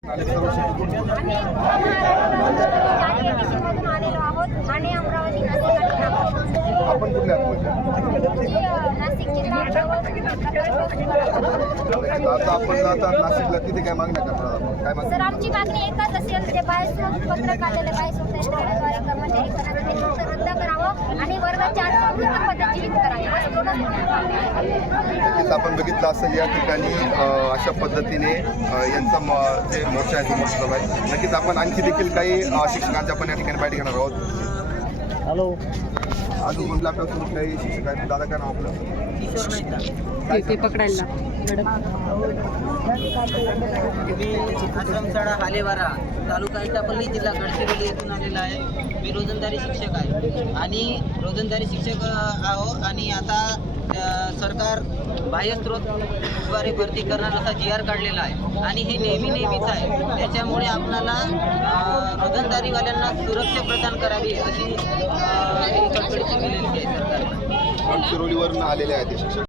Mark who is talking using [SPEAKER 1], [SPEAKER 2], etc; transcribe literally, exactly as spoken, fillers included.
[SPEAKER 1] आलेलो आहोत आणि अमरावती
[SPEAKER 2] आपण कुठल्या
[SPEAKER 1] नाशिक जिल्हा
[SPEAKER 2] आता आपण आता नाशिकला तिथे काय मागण्या करणार आपण काय मागणी?
[SPEAKER 1] सर आमची मागणी एकच असेल जे बायोस्रोत पत्रक आलेले बायोस्रोत यंत्रणेद्वारे कर्मचारी करावे ते फक्त रद्द करावं आणि वर्गाच्या आठ पूर्ण पद्धतीने करावे बस एवढंच मागणी आहे.
[SPEAKER 2] नक्कीच आपण बघितलं असेल या ठिकाणी अ, अशा पद्धतीने अ, यांचा म- जे मोर्चा आहे तो मोर्चा आहे. नक्कीच आपण आणखी देखील काही अ, शिक्षकांच्या आपण या ठिकाणी बाईट घेणार आहोत.
[SPEAKER 3] हॅलो
[SPEAKER 2] अजून कोणत्या आपल्यासोबत काही शिक्षक आहेत? दादा काय नाव आपलं?
[SPEAKER 4] ते पकडायला
[SPEAKER 5] मी आश्रमशाळा हालेवारा तालुका इटापल्ली जिल्हा गडचिरोली येथून आलेला आहे. मी रोजंदारी शिक्षक आहे आणि रोजंदारी शिक्षक आहो आणि आता अ, सरकार बाह्यस्रोतद्वारे भरती करणार असा जी आर काढलेला आहे आणि हे नेहमी नेहमीच आहे. त्याच्यामुळे आपणाला अ, रोजंदारीवाल्यांना सुरक्षा प्रदान करावी अशी अ, कळकळीची विनंती आहे सरकारला.
[SPEAKER 2] गडचिरोलीवरून आलेले आहेत ते शिक्षक.